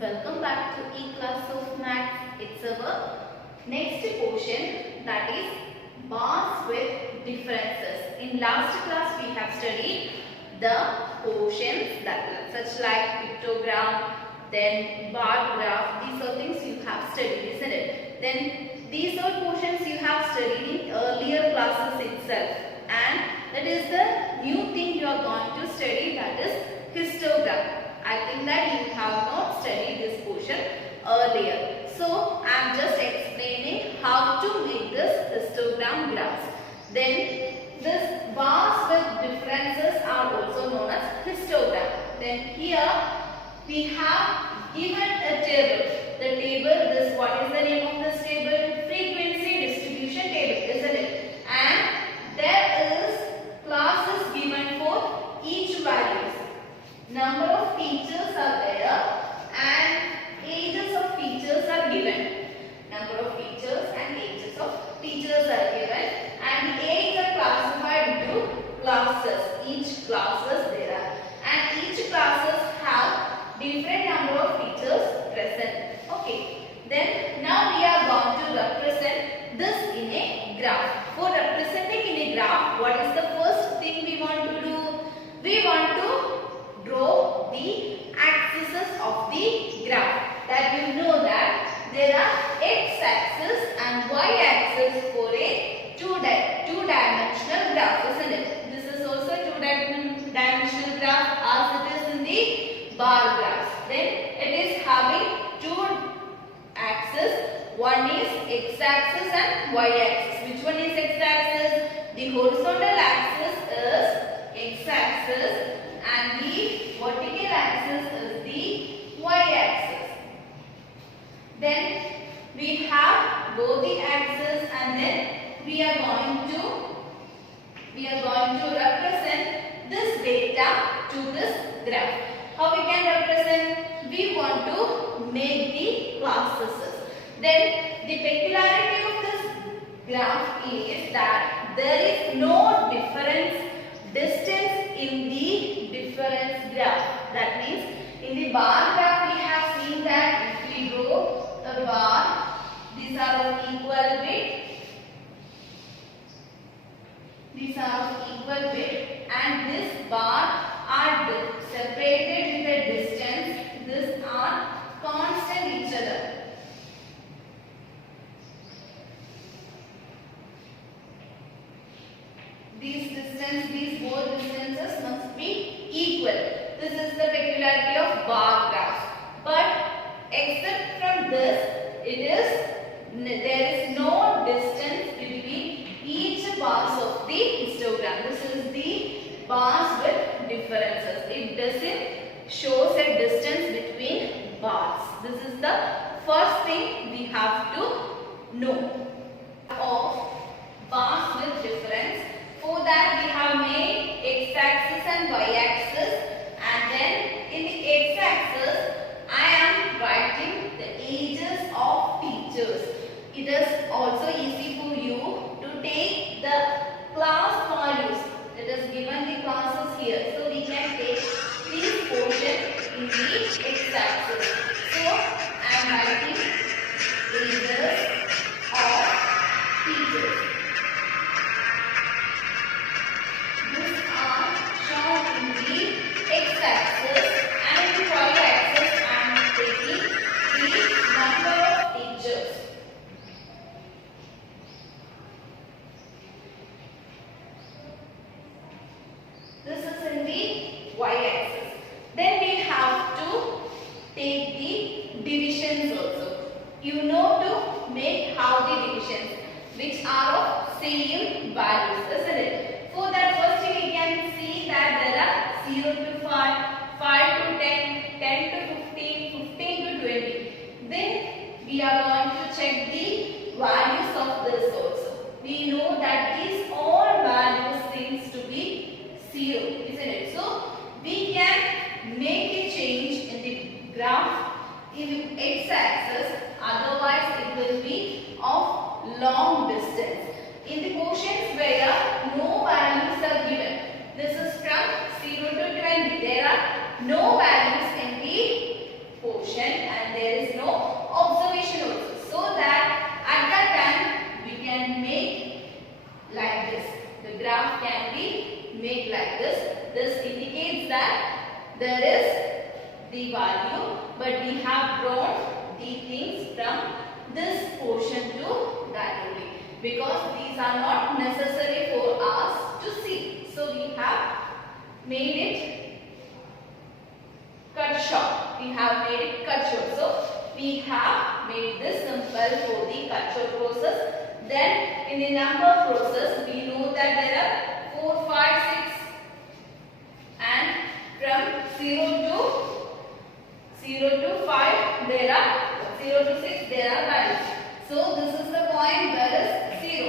welcome back to E-Class of Maths. It's our next portion, that is bars with differences. In last class we have studied the portions that such like pictogram, then bar graph. These are things you have studied, isn't it? Then these are portions you have studied in earlier classes itself, and that is the new thing you are going to study, that is histogram. I think that you have not studied this portion earlier. So I am just explaining how to make this histogram graphs. Then this bars with differences are also known as histogram. Then here we have given a table. The table, this, what is the name of this table? Frequency distribution table, isn't it? And there is classes given for each values. Number of teachers are there and ages of teachers are given. Number of teachers and ages of teachers are given, and ages are classified into classes. Each classes there are, and each classes have different number of teachers present. Okay. Then now we are going to represent this in a graph. For representing in a graph, what is the first thing we want to do? We want to draw the axes of the graph. That you know that there are x-axis and y-axis for a two-dimensional graph, isn't it? This is also two-dimensional graph as it is in the bar graphs. Then it is having two axes. One is x-axis and y-axis. Which one is x-axis? The horizontal axis is x-axis and the vertical axis is the y-axis. Then we have both the axes, and then we are going to represent this data to this graph. How we can represent? We want to make the classes. Then the peculiarity of this graph is that there is no distance in the difference graph. That means in the bar graph we have seen that if we draw a bar, these are of equal width. These are of equal width, and this bar are separated with a distance. These are constant each other. These both distances must be equal. This is the peculiarity of bar graphs. But except from this, there is no distance between each bars of the histogram. This is the bars with differences. It doesn't show a distance between bars. This is the first thing we have to know of bars with difference. For that we have made x-axis and y-axis, and then in the x-axis I am writing the ages of teachers. It is also easy for you to take the class values. It is given the classes here, so we can take this portion in the x-axis. So I am writing ages of teachers. X-axis, and in the y-axis I am taking the number of teachers. This is in the y-axis. Then we have to take the divisions also. You know to make how the divisions, which are of same values, isn't it? For that, first we can see that there are 0 to 5, 5 to 10, 10 to 15, 15 to 20. Then we are going to check the values of this also. We know that these all values seems to be 0, isn't it? So we can make a change in the graph in x-axis, otherwise it will be of long distance. In the portions where no values are given, this is from 0 to 20. There are no values in the portion the value, but we have drawn the things from this portion to that only, because these are not necessary for us to see. So we have made it cut short. We have made it cut short. So we have made this simple for the cut short process. Then in the number process, we know that there are 4, 5, 6, and from 0 to 5 there are 0 to 6 there are values. So this is the point where is 0.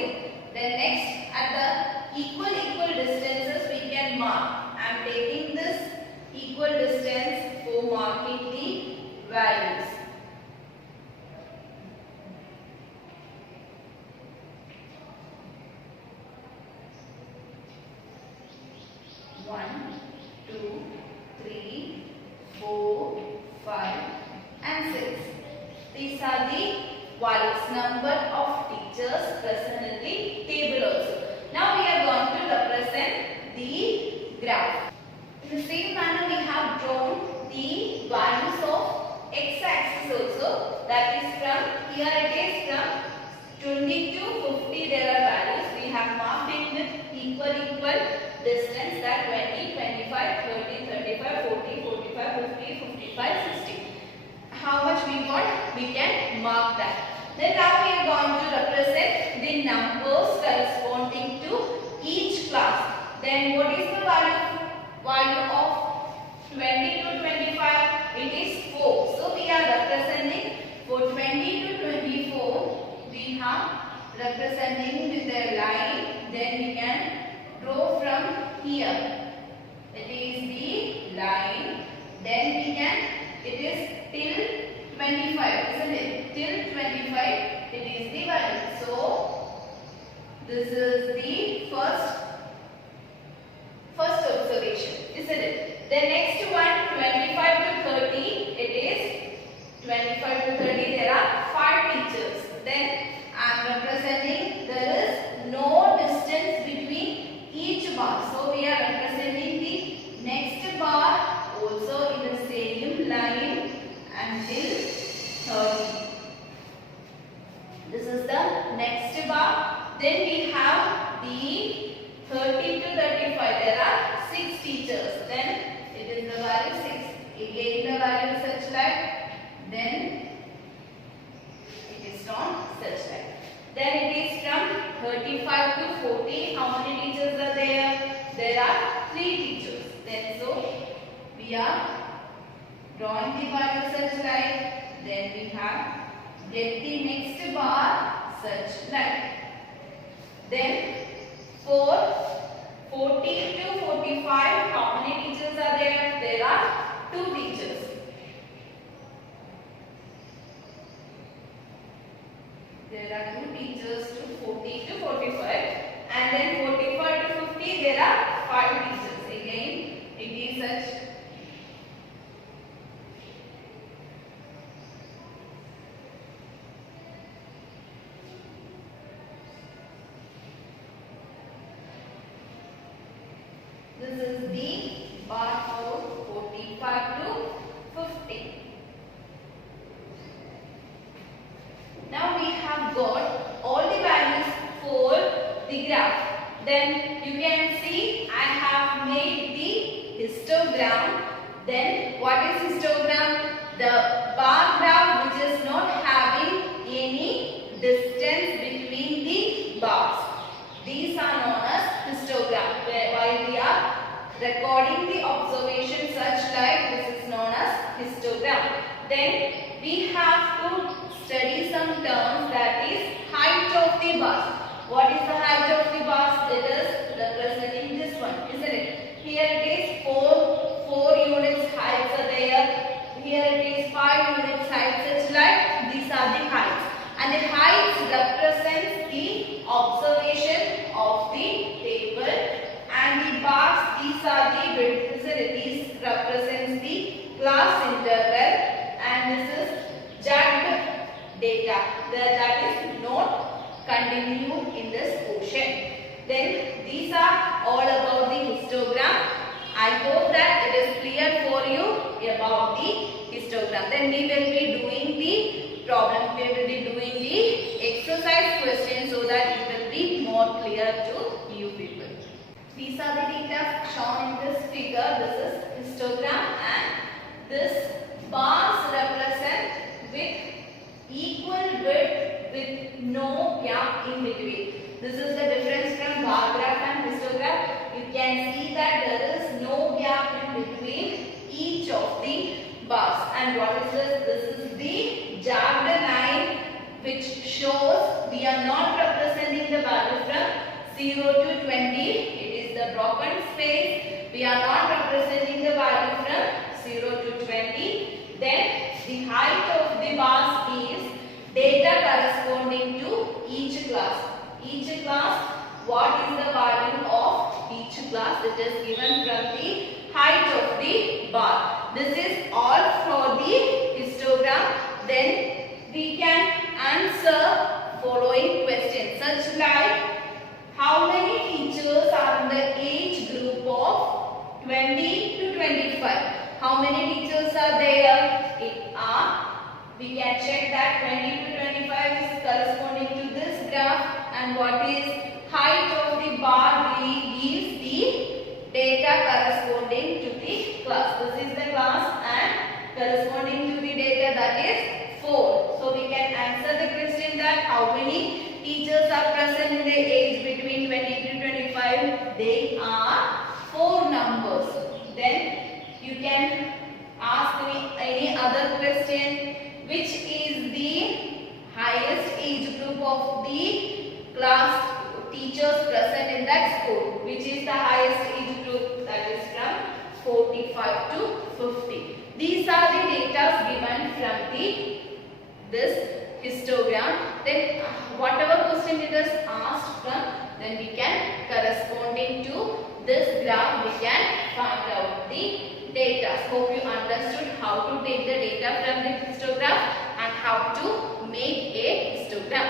Then next, at the equal distances we can mark. I am taking this equal distance for marking the values. One, 2, 3, 4, 5 and 6. These are the values, number of teachers present in the table also. Now we are going to represent the graph. In the same manner, we have drawn the values of x-axis also. That is from, here it is from 20 to 50 there are values. We have marked it with equal distance, that 20, 25, 30, 35, 40, 45, 50, 55, 60. How much we want? We can mark that. Then now we are going to represent the numbers corresponding to each class. Then what is the value of 20 to 25? It is 4. So we are representing for 20 to 24. We have representing with a line. Then we can draw from here. It is the line. Then we can, it is till 25, isn't it? Till 25 it is the value. So this is the first observation, isn't it? The next one, 25 to 30, it is 25 to 30 there are 5 teachers. Then I am representing there is no distance between each bar. So we are representing the next bar also in the same line until 30. This is the next bar. Then we have the 30 to 35. There are 6 teachers. Then it is the value 6. Again the value such like. Then it is not such like. Then it is from 35 to 40. How many teachers are there? There are 3 teachers. Then so we are drawing the value such like. Then we have get the next bar such like. Then for 40 to 45, how many teachers are there? There are 2 teachers. There are 2 teachers to 40 to 45, and then 45 to 50 there are 5 teachers. Again it is such. This is the bar for 45 to 50. Now we have got all the values for the graph. Then you can see I have made the histogram. Then what is histogram? The bar graph which is not having any distance between the bars. These are known as histogram. While we are recording the observation such like, this is known as histogram. Then we have to study some terms, that is height of the bars. What is the height of the bars? It is representing this one, isn't it? Here it is 4 units heights are there. Here it is 5 units heights, such like these are the heights. And the heights represents the observation of the table, and the bars, these are the width, isn't it? These represents the class interval, and this is jagged data that is not continued in this portion. Then these are all about the histogram. I hope that it is clear for you. about the histogram. Then we will be doing the problem, we will be doing the exercise question so that it will be more clear to you people. These are the data shown in this figure. This is histogram and this bars represent with equal width with no gap in between. This is the difference from bar graph and histogram. You can see that there is no gap in between each of the bars. And what is this? This is the jagged line which shows we are not representing the value from 0 to 20. It is the broken space. We are not representing the value from 0 to 20. Then the height of the bars is data corresponding to each class. Each class, what is the value of each class? It is given from the height of the bar. This is all for the histogram. Then we can answer following questions such like how many teachers are in the age group of 20 to 25? How many teachers are there? We can check that 20 to 25 is corresponding to this graph, and what is height of the bar gives the data corresponding to the class. This is the class and corresponding to the data, that is 4. So we can answer the question that how many teachers are present in the age between 20 to 25? They are 4 numbers. Then you can ask me any other question. Which is the highest age group of the class teachers present in that school? Which is the highest age group? That is from 45 to 50. These are the data given from this histogram. Then whatever question it is asked from, then we can corresponding to this graph we can find out the data. Hope you understood how to take the data from the histogram and how to make a histogram.